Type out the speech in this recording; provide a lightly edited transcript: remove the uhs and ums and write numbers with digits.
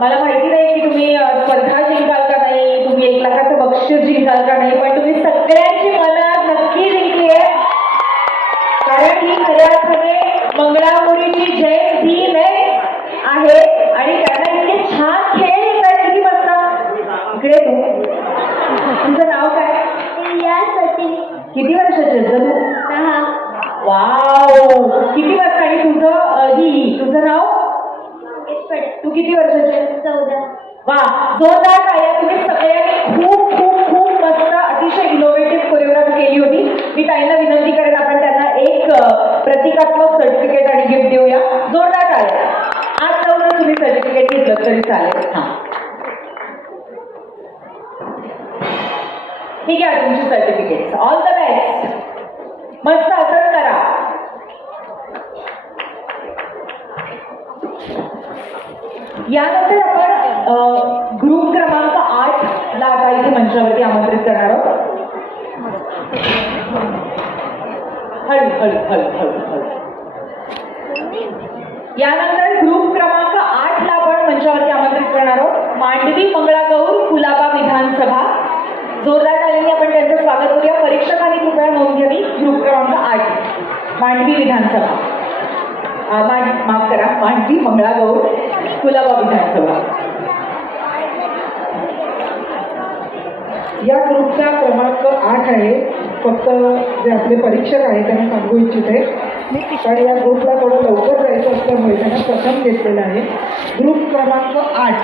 मला माहिती नाही की तुम्ही स्पर्धा जिंकाल का नाही, तुम्ही 1 लाखाचं बक्षीस जिंकाल का नाही, पण तुम्ही सगळ्यांची मनं नक्की जिंकली आहे. कारण ही खऱ्या अर्थाने मंगळागौरीची जयंती आहे आणि त्यांना इतके छान खेळ येतात. किती मस्त. इकडे तुझं नाव काय? किती वर्षाची आहेस तू? वाव, किती वर्ष. आणि तुझं नाव? तू किती वर्षाची आहे? 14. वा, जोरदार टाळ्या. तुम्ही सगळ्यांनी खूप खूप खूप मस्त अतिशय इनोव्हेटिव्ह कोरिओग्राफी केली होती. मी ताईंना विनंती करेन आपण त्यांना एक प्रतिकात्मक सर्टिफिकेट आणि गिफ्ट देऊया. जोरदार टाळ्या. आज जाऊन तुम्ही सर्टिफिकेट घेतलं तरी चालेल. हा, ठीक आहे, तुमची सर्टिफिकेट. All the best. मस्त असंच करा. यानंतर आपण ग्रुप क्रमांक 8 ला आता इथे मंचावरती आमंत्रित करणार आहोत. हळू हळू हळू हळू हळू. यानंतर ग्रुप क्रमांक 8 ला आपण मंचावरती आमंत्रित करणार आहोत. मांडवी मंगळागौर कुलाबा विधानसभा. जोरदार टाळ्यांनी आपण त्यांचं स्वागत करूया. परीक्षकांनी कृपया नोंद घ्यावी. ग्रुप क्रमांक 8 मांडवी विधानसभा. माफ करा, मांडवी मंगळागौर कुलाबा विधानसभा. या ग्रुपचा क्रमांक 8 आहे. फक्त जे आपले परीक्षक आहेत त्यांना सांगू इच्छिते, कारण या ग्रुपला थोडं लवकर जायचं असल्यामुळे त्यांना प्रथम घेतलेलं आहे. ग्रुप क्रमांक 8